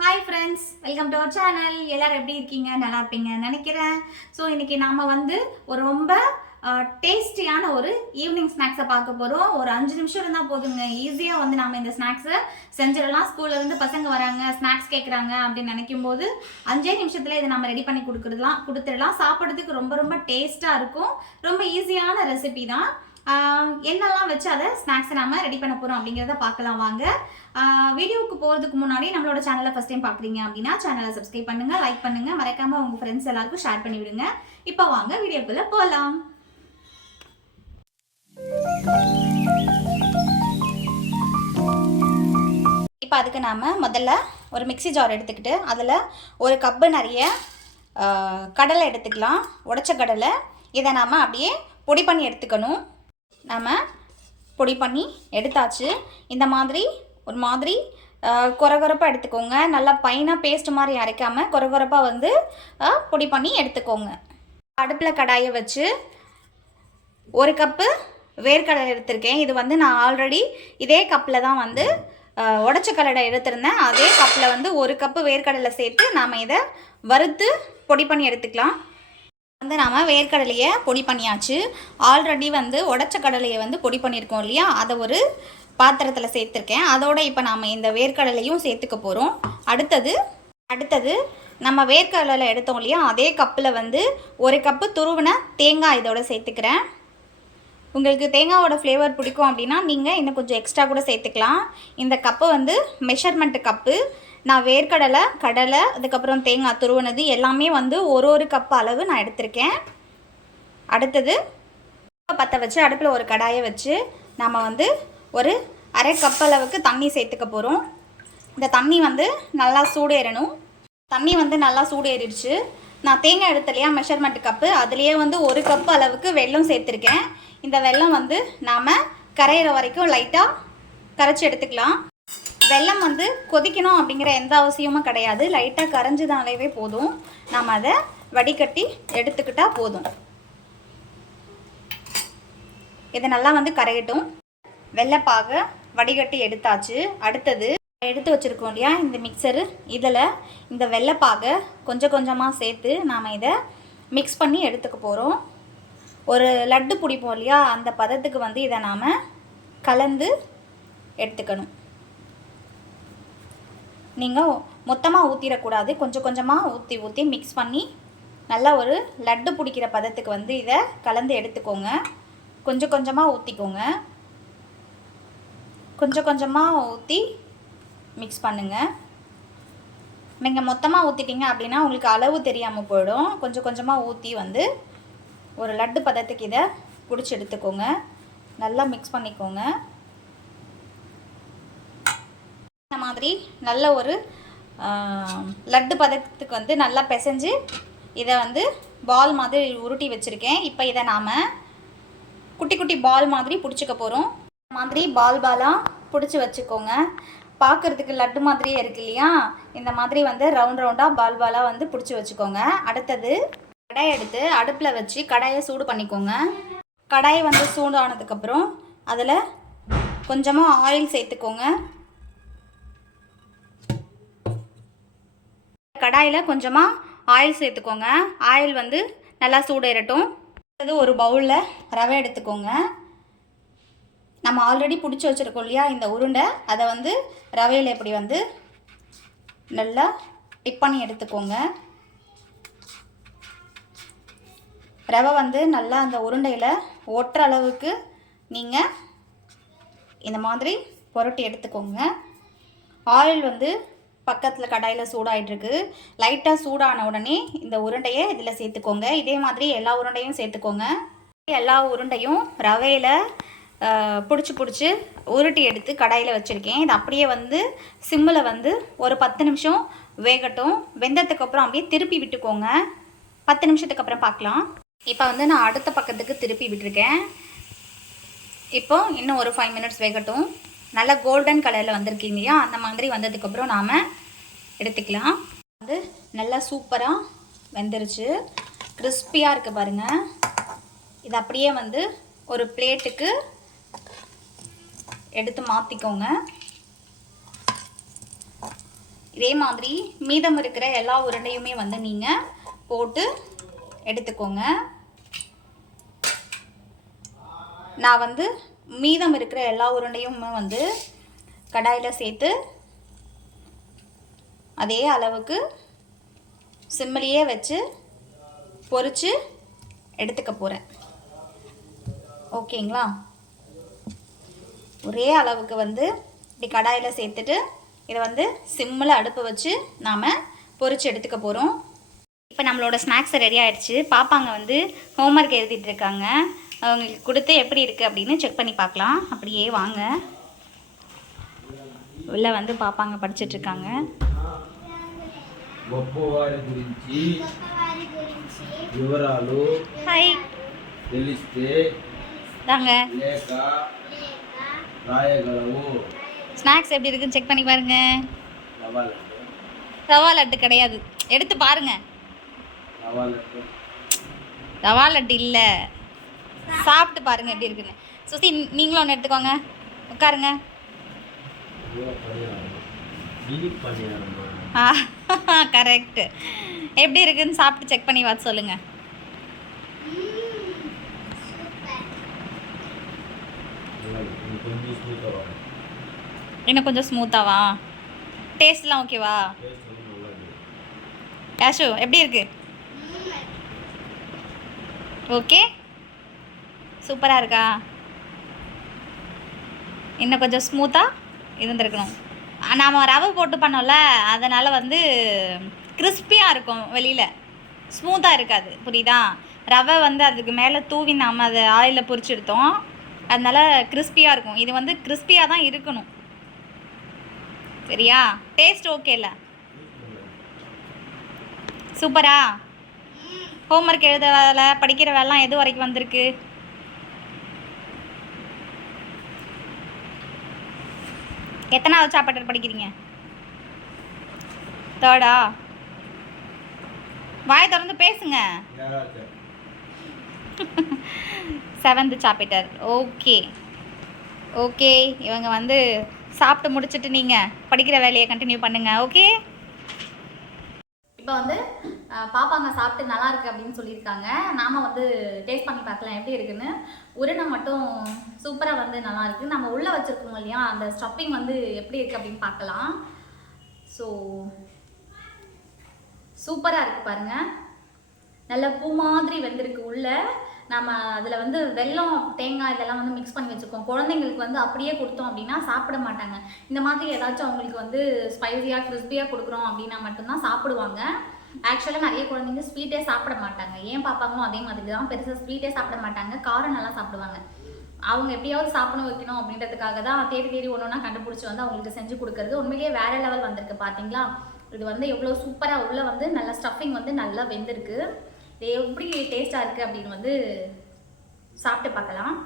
Hi friends, welcome to our channel. எல்லாரும் எப்படி இருக்கீங்க? நல்லா இருப்பீங்கன்னு நினைக்கிறேன். ஸோ இன்னைக்கு நாம ஒரு ரொம்ப டேஸ்டியான ஒரு ஈவினிங் ஸ்நாக்ஸை பார்க்க போகிறோம். ஒரு 5 நிமிஷம் இருந்தால் போதுங்க. ஈஸியாக நாம இந்த ஸ்நாக்ஸை செஞ்சிடலாம். ஸ்கூல்ல இருந்து பசங்க வராங்க, ஸ்நாக்ஸ் கேட்குறாங்க அப்படின்னு நினைக்கும் போது 5 நிமிஷத்தில் இதை நம்ம ரெடி பண்ணி கொடுத்துடலாம். சாப்பிட்றதுக்கு ரொம்ப ரொம்ப டேஸ்ட்டாக இருக்கும். ரொம்ப ஈஸியான ரெசிபி தான். என்னெல்லாம் வச்சு அதை ஸ்நாக்ஸை நம்ம ரெடி பண்ண போகிறோம் அப்படிங்கிறத பார்க்கலாம் வாங்க. வீடியோவுக்கு போகிறதுக்கு முன்னாடி நம்மளோட சேனலை ஃபஸ்ட் டைம் பார்க்குறீங்க அப்படின்னா சேனலை சப்ஸ்கிரைப் பண்ணுங்கள், லைக் பண்ணுங்கள், மறக்காமல் உங்கள் ஃப்ரெண்ட்ஸ் எல்லாருக்கும் ஷேர் பண்ணி விடுங்க. இப்போ வாங்க வீடியோக்குள்ளே போகலாம். இப்போ அதுக்கு நாம் முதல்ல ஒரு மிக்ஸி ஜார் எடுத்துக்கிட்டு அதில் ஒரு கப்பு நிறைய கடலை எடுத்துக்கலாம். உடைச்ச கடலை. இதை நாம் அப்படியே பொடி பண்ணி எடுத்துக்கணும். நாம் பொடி பண்ணி எடுத்தாச்சு. இந்த மாதிரி ஒரு மாதிரி கொரகொரப்பாக எடுத்துக்கோங்க. நல்லா பைனாக பேஸ்ட் மாதிரி அரைக்காமல் கொரகொரப்பாக பொடி பண்ணி எடுத்துக்கோங்க. அடுப்பில் கடாயை வச்சு ஒரு கப்பு வேர்க்கடலை எடுத்திருக்கேன். இது நான் ஆல்ரெடி இதே கப்பில் தான் உடச்ச கடலை எடுத்திருந்தேன். அதே கப்பில் ஒரு கப்பு வேர்க்கடலை சேர்த்து நாம் இதை வறுத்து பொடி பண்ணி எடுத்துக்கலாம். நாம் வேர்க்கடலையை பொடி பண்ணியாச்சு. ஆல்ரெடி உடச்ச கடலையை பொடி பண்ணியிருக்கோம் இல்லையா, அதை ஒரு பாத்திரத்தில் சேர்த்துருக்கேன். அதோடு இப்போ நாம் இந்த வேர்க்கடலையும் சேர்த்துக்க போகிறோம். அடுத்தது நம்ம வேர்க்கடலை எடுத்தோம் இல்லையா, அதே கப்பில் ஒரு கப்பு துருவின தேங்காய் இதோட சேர்த்துக்கிறேன். உங்களுக்கு தேங்காயோட ஃப்ளேவர் பிடிக்கும் அப்படின்னா நீங்கள் இன்னும் கொஞ்சம் எக்ஸ்ட்ரா கூட சேர்த்துக்கலாம். இந்த கப்பு மெஷர்மெண்ட் கப்பு. நான் வேர்க்கடலை, கடலை, அதுக்கப்புறம் தேங்காய் துருவினது எல்லாமே ஒரு கப் அளவு நான் எடுத்திருக்கேன். அடுத்தது பற்ற வச்சு அடுப்பில் ஒரு கடாயை வச்சு நம்ம ஒரு அரை கப் அளவுக்கு தண்ணி சேர்த்துக்க போகிறோம். இந்த தண்ணி நல்லா சூடேறணும். தண்ணி நல்லா சூடேறிடுச்சு. நான் தேங்காய் எடுத்தலையா மெஷர்மெண்ட் கப்பு, அதுலேயே ஒரு கப் அளவுக்கு வெல்லம் சேர்த்துருக்கேன். இந்த வெல்லம் நாம் கரையிற வரைக்கும் லைட்டாக கரைச்சி எடுத்துக்கலாம். வெல்லம் கொதிக்கணும் அப்படிங்கிற எந்த அவசியமும் கிடையாது. லைட்டாக கரைஞ்சிதாலேவே போதும். நாம் அதை வடிகட்டி எடுத்துக்கிட்டால் போதும். இதை நல்லா கரையட்டும். வெள்ளைப்பாக வடிகட்டி எடுத்தாச்சு. அடுத்தது எடுத்து வச்சுருக்கோம் இல்லையா இந்த மிக்சரு, இதில் இந்த வெள்ளைப்பாகை கொஞ்சம் கொஞ்சமாக சேர்த்து நாம் இதை மிக்ஸ் பண்ணி எடுத்துக்க போகிறோம். ஒரு லட்டு பிடிப்போம் இல்லையா, அந்த பதத்துக்கு இதை நாம் கலந்து எடுத்துக்கணும். நீங்கள் மொத்தமாக ஊற்றிடக்கூடாது. கொஞ்சம் கொஞ்சமாக ஊற்றி மிக்ஸ் பண்ணி நல்லா ஒரு லட்டு பிடிக்கிற பதத்துக்கு இதை கலந்து எடுத்துக்கோங்க. கொஞ்சம் கொஞ்சமாக ஊற்றிக்கோங்க. கொஞ்சம் கொஞ்சமாக ஊற்றி மிக்ஸ் பண்ணுங்கள். நீங்கள் மொத்தமாக ஊற்றிட்டீங்க அப்படின்னா உங்களுக்கு அளவு தெரியாமல் போயிடும். கொஞ்சம் கொஞ்சமாக ஊற்றி ஒரு லட்டு பதத்துக்கு இதை பிடிச்சி எடுத்துக்கோங்க. நல்லா மிக்ஸ் பண்ணிக்கோங்க. இந்த மாதிரி நல்ல ஒரு லட்டு பதத்துக்கு நல்லா பிசைஞ்சு இதை பால் மாதிரி உருட்டி வச்சுருக்கேன். இப்போ இதை நாம் குட்டி குட்டி பால் மாதிரி பிடிச்சிக்க போகிறோம். இந்த மாதிரி பாலாக பிடிச்சி வச்சுக்கோங்க. பார்க்குறதுக்கு லட்டு மாதிரியே இருக்கு இல்லையா, இந்த மாதிரி ரவுண்ட் ரவுண்டாக பாலாக பிடிச்சி வச்சுக்கோங்க. அடுத்தது கடாயை எடுத்து அடுப்பில் வச்சு கடாயை சூடு பண்ணிக்கோங்க. கடாயை சூடு ஆனதுக்கப்புறம் அதில் கொஞ்சமாக ஆயில் சேர்த்துக்கோங்க. கடாயில் கொஞ்சமாக ஆயில் சேர்த்துக்கோங்க. ஆயில் நல்லா சூடேறட்டும். அது ஒரு பவுலில் ரவை எடுத்துக்கோங்க. நம்ம ஆல்ரெடி பிடிச்சி வச்சுருக்கோம் இல்லையா இந்த உருண்டை, அதை ரவையில் இப்படி நல்லா டிப் பண்ணி எடுத்துக்கோங்க. ரவை நல்லா அந்த உருண்டையில் ஒட்டுற அளவுக்கு நீங்கள் இந்த மாதிரி புரட்டி எடுத்துக்கோங்க. ஆயில் பக்கத்தில் கடாயில் சூடாகிட்டுருக்கு. லைட்டாக சூடான உடனே இந்த உருண்டையை இதில் சேர்த்துக்கோங்க. இதே மாதிரி எல்லா உருண்டையும் சேர்த்துக்கோங்க. எல்லா உருண்டையும் ரவையில் பிடிச்சி உருட்டி எடுத்து கடாயில் வச்சுருக்கேன். இது அப்படியே சிம்மில் ஒரு 10 நிமிஷம் வேகட்டும். வெந்ததுக்கப்புறம் அப்படியே திருப்பி விட்டுக்கோங்க. 10 நிமிஷத்துக்கு அப்புறம் பார்க்கலாம். இப்போ நான் அடுத்த பக்கத்துக்கு திருப்பி விட்டுருக்கேன். இப்போ இன்னும் ஒரு 5 மினிட்ஸ் வேகட்டும். நல்லா கோல்டன் கலரில் வந்திருக்கீங்க இல்லையா, அந்த மாதிரி வந்ததுக்கப்புறம் நாம் எடுத்துக்கலாம். நல்லா சூப்பராக வெந்துருச்சு. கிறிஸ்பியாக இருக்குது பாருங்கள். இது அப்படியே ஒரு பிளேட்டுக்கு எடுத்து மாற்றிக்கோங்க. இதே மாதிரி மீதம் இருக்கிற எல்லா உருண்டையுமே வந்து நீங்கள் போட்டு எடுத்துக்கோங்க. நான் வந்து மீதம் இருக்கிற எல்லா உருண்டையுமே வந்து கடாயில் சேர்த்து அதே அளவுக்கு சிம்மிலேயே வச்சு பொரித்து எடுத்துக்க போகிறேன். ஓகேங்களா? ஒரே அளவுக்கு வந்து இப்படி கடாயில் சேர்த்துட்டு இதை வந்து சிம்மில் அடுப்பு வச்சு நாம் பொரித்து எடுத்துக்க போகிறோம். இப்போ நம்மளோட ஸ்நாக்ஸ் ரெடி ஆகிடுச்சு. பாப்பாங்க வந்து ஹோம்ஒர்க் எழுதிட்டு இருக்காங்க. அவங்களுக்கு கொடுத்து எப்படி இருக்குது அப்படின்னு செக் பண்ணி பார்க்கலாம். அப்படியே வாங்க. உள்ள வந்து பாப்பாங்க படிச்சிட்ருக்காங்க. ஹாய் தாங்க. ஸ்நாக்ஸ் எப்படி இருக்குன்னு செக் பண்ணி பாருங்க. ரவா லட்டு கிடையாது, எடுத்து பாருங்க. ரவா லட்டு இல்லை, சாப்பிட்டு பாருங்க எப்படி இருக்குன்னு. சுசி நீங்களும் ஒன்று எடுத்துக்கோங்க, உட்காருங்க. கரெக்ட். எப்படி இருக்குன்னு சாப்பிட்டு செக் பண்ணி பார்த்து சொல்லுங்க. இன்னும் கொஞ்சம் ஸ்மூத்தாவா? டேஸ்ட்லாம் ஓகேவா? யாஷு எப்படி இருக்கு? ஓகே, சூப்பராக இருக்கா? இன்னும் கொஞ்சம் ஸ்மூத்தாக இருந்திருக்கணும். நாம் ரவை போட்டு பண்ணோம்ல, அதனால் வந்து கிறிஸ்பியாக இருக்கும், வெளியில் ஸ்மூத்தாக இருக்காது. புரியுதா? ரவை வந்து அதுக்கு மேலே தூவி நாம் அதை ஆயிலில் பொரிச்சு எடுத்தோம், அதனால் கிறிஸ்பியாக இருக்கும். இது வந்து கிறிஸ்பியாக தான் இருக்கணும். சரியா? டேஸ்ட் ஓகே இல்லை? சூப்பரா? ஹோம்ஒர்க் எழுத வேலை, படிக்கிற வேலைலாம் எது வரைக்கும் வந்திருக்கு? எத்தனாவது சாப்டர் படிக்கிறீங்க? 3rd? வாய் திறந்து பேசுங்க. 7th chapter. Okay okay. இவங்க வந்து சாப்பிட்டு முடிச்சுட்டு நீங்கள் படிக்கிற வேலையை கண்டினியூ பண்ணுங்கள். ஓகே. இப்போ வந்து பாப்பாங்க சாப்பிட்டு நல்லா இருக்குது அப்படின்னு சொல்லியிருக்காங்க. நாம் வந்து டேஸ்ட் பண்ணி பார்க்கலாம் எப்படி இருக்குன்னு. உருண்டை மட்டும் சூப்பராக வந்து நல்லா இருக்குது. நம்ம உள்ளே வச்சுருக்கோம் இல்லையா, அந்த ஸ்டஃப்பிங் வந்து எப்படி இருக்குது அப்படின்னு பார்க்கலாம். ஸோ சூப்பராக இருக்குது பாருங்கள். நல்ல பூ மாதிரி வெந்திருக்கு உள்ளே. நம்ம அதில் வந்து வெல்லம், தேங்காய் இதெல்லாம் வந்து மிக்ஸ் பண்ணி வச்சுருக்கோம். குழந்தைங்களுக்கு வந்து அப்படியே கொடுத்தோம் அப்படின்னா சாப்பிட மாட்டாங்க. இந்த மாதிரி ஏதாச்சும் அவங்களுக்கு வந்து ஸ்பைஸியாக கிறிஸ்பியாக கொடுக்குறோம் அப்படின்னா மட்டும்தான் சாப்பிடுவாங்க. ஆக்சுவலாக நிறைய குழந்தைங்க ஸ்வீட்டே சாப்பிட மாட்டாங்க. ஏன் பாப்பாங்களும் அதே மாதிரி தான், பெருசாக ஸ்வீட்டே சாப்பிட மாட்டாங்க, காரம் நல்லா சாப்பிடுவாங்க. அவங்க எப்படியாவது சாப்பிடணும் வைக்கணும் அப்படின்றதுக்காக தான் தேடி தேடி ஒன்று ஒன்றா கண்டுபிடிச்சி வந்து அவங்களுக்கு செஞ்சு கொடுக்குறது. உண்மையிலேயே வேறு லெவல் வந்திருக்கு. பார்த்தீங்களா? இது வந்து எவ்வளோ சூப்பராக உள்ளே வந்து நல்ல ஸ்டஃபிங் வந்து நல்லா வெந்திருக்கு. இது எப்படி டேஸ்ட்டாக இருக்குது அப்படின்னு வந்து சாப்பிட்டு பார்க்கலாம்.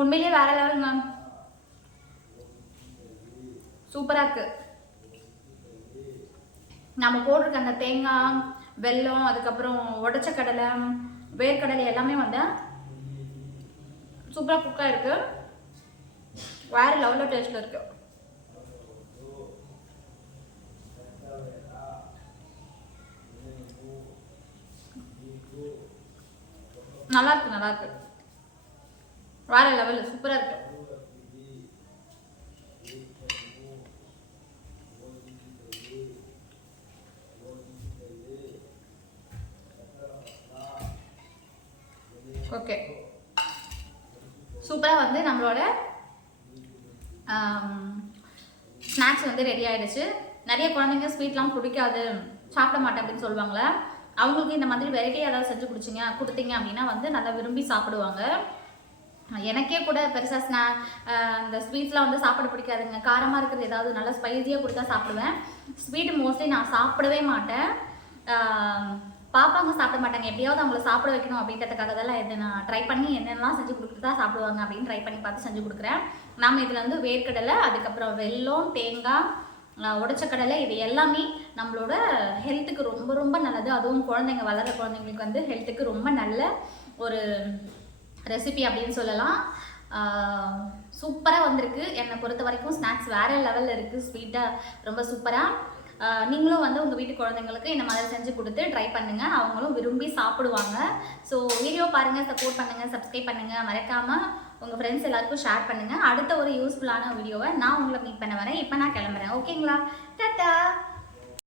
உண்மையிலேயே வேற லெவல் மேம், சூப்பராக இருக்குது. நம்ம போட்டிருக்க அந்த தேங்காய், வெல்லம், அதுக்கப்புறம் உடைச்ச கடலை, வேர்க்கடலை எல்லாமே வந்து சூப்பராக குக்காக இருக்குது. வேறு லெவலில் டேஸ்ட்டில் இருக்குது. நல்லா இருக்கு, நல்லா இருக்கு. வேறு லெவலில் சூப்பராக இருக்கு. ஓகே, சூப்பராக வந்து நம்மளோட ஸ்நாக்ஸ் வந்து ரெடி ஆகிடுச்சு. நிறைய குழந்தைங்க ஸ்வீட்லாம் பிடிக்காது, சாப்பிட மாட்டேன் அப்படின்னு சொல்லுவாங்களே, அவங்களுக்கு இந்த மாதிரி வெரைட்டி ஏதாவது செஞ்சு கொடுத்தீங்க அப்படின்னா வந்து நல்லா விரும்பி சாப்பிடுவாங்க. எனக்கே கூட பெருசாக இந்த ஸ்வீட்ஸ்லாம் வந்து சாப்பிட பிடிக்காதுங்க. காரமாக இருக்கிறது ஏதாவது நல்லா ஸ்பைஸியாக கொடுத்தா சாப்பிடுவேன். ஸ்வீட் மோஸ்ட்லி நான் சாப்பிடவே மாட்டேன். பாப்பாங்க சாப்பிட மாட்டாங்க. எப்படியாவது அவங்கள சாப்பிட வைக்கணும் அப்படின்றதுக்காக தான் இதை நான் ட்ரை பண்ணி என்னென்னலாம் செஞ்சு கொடுத்துட்டா சாப்பிடுவாங்க அப்படின்னு ட்ரை பண்ணி பார்த்து செஞ்சு கொடுக்குறேன். நாம் இதில் வந்து வேர்க்கடலை, அதுக்கப்புறம் வெல்லம், தேங்காய், உடைச்ச கடலை, இது எல்லாமே நம்மளோட ஹெல்த்துக்கு ரொம்ப ரொம்ப நல்லது. அதுவும் குழந்தைங்க வளர்கிற குழந்தைங்களுக்கு வந்து ஹெல்த்துக்கு ரொம்ப நல்ல ஒரு ரெசிபி அப்படின்னு சொல்லலாம். சூப்பராக வந்திருக்கு. என்னை பொறுத்த வரைக்கும் ஸ்நாக்ஸ் வேறு லெவலில் இருக்குது. ஸ்வீட்டாக ரொம்ப சூப்பராக. நீங்களும் வந்து உங்கள் வீட்டு குழந்தைங்களுக்கு இந்த மாதிரி செஞ்சு கொடுத்து ட்ரை பண்ணுங்கள். அவங்களும் விரும்பி சாப்பிடுவாங்க. ஸோ வீடியோ பாருங்கள், சப்போர்ட் பண்ணுங்கள், சப்ஸ்கிரைப் பண்ணுங்கள். மறக்காமல் உங்கள் ஃப்ரெண்ட்ஸ் எல்லாருக்கும் ஷேர் பண்ணுங்கள். அடுத்த ஒரு யூஸ்ஃபுல்லான வீடியோவை நான் உங்களை மீட் பண்ண வரேன். இப்போ நான் கிளம்புறேன். ஓகேங்களா? டாட்டா.